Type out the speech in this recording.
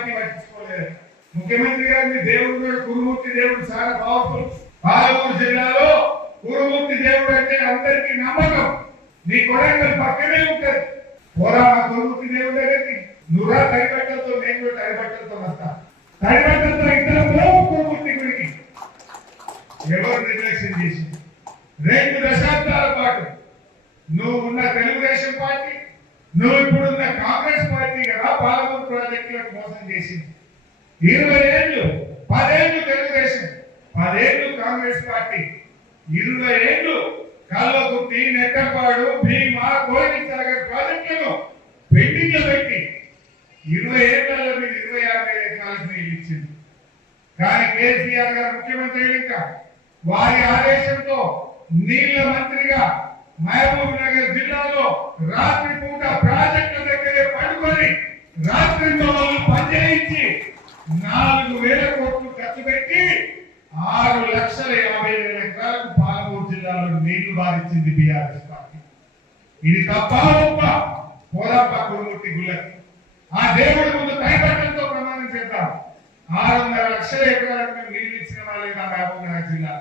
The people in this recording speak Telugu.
పార్టీ పట్టించుకోలేదు. ముఖ్యమంత్రి గారిని దేవుడు కురుమూర్తి దేవుడు చాలా పవర్ఫుల్. పాలమూరు జిల్లాలో కురుమూర్తి దేవుడు అంటే అందరికీ నమ్మకం. నీ కొడంగల్ పక్కనే ఉంటది. పోరా కురుమూర్తి దేవుడు దగ్గరికి నువ్వురా తడిబట్టలతో, నేను కూడా తడిబట్టలతో వస్తా. తడిబట్టలతో ఇద్దరు కురుమూర్తి గుడికి ఎవరు నిర్లక్ష్యం చేసి 2 దశాబ్దాల పాటు నువ్వు ఉన్న తెలుగుదేశం పార్టీ, నువ్వు ఇప్పుడున్న కాంగ్రెస్ పార్టీ కదా పాలమూరు ప్రాజెక్టులకు మోసం చేసింది. 20 ఏళ్ళు, 10 ఏళ్ళు తెలుగుదేశం, 10 ఏళ్ళు కాంగ్రెస్ పార్టీ, 20 ఏళ్ళు కల్లకుర్తి, నెట్టపాడు, భీమా, కోయిల్ సాగర్ ప్రాజెక్టులను పెండింగ్ లో పెట్టి 20 ఏళ్లలో మీరు 26,000 ఎకరాలకు నీళ్ళు ఇచ్చింది. కానీ కేసీఆర్ గారు ముఖ్యమంత్రి ఇంకా వారి ఆదేశంతో నీళ్ల మంత్రిగా మహబూబ్ నగర్ జిల్లాలో రాత్రి పూట ప్రాజెక్టుల దగ్గరే పడుకొని రాత్రి పనిచేయించి 4,000 కోట్లు ఖర్చు పెట్టి 6,50,000 ఎకరాలకు పాలమూరు జిల్లాలో నీళ్లు బాధించింది బీఆర్ఎస్ పార్టీ. ఇది తప్ప గొప్ప పోరాప కురుమూర్తి గుళ్ళకి ఆ దేవుడి ముందు కైపట్టంతో ప్రమాణం చేద్దాం. 600 లక్షల ఎకరాలకు నీళ్లు ఇచ్చిన వాళ్ళే నా మహబూబ్ నగర్ జిల్లా.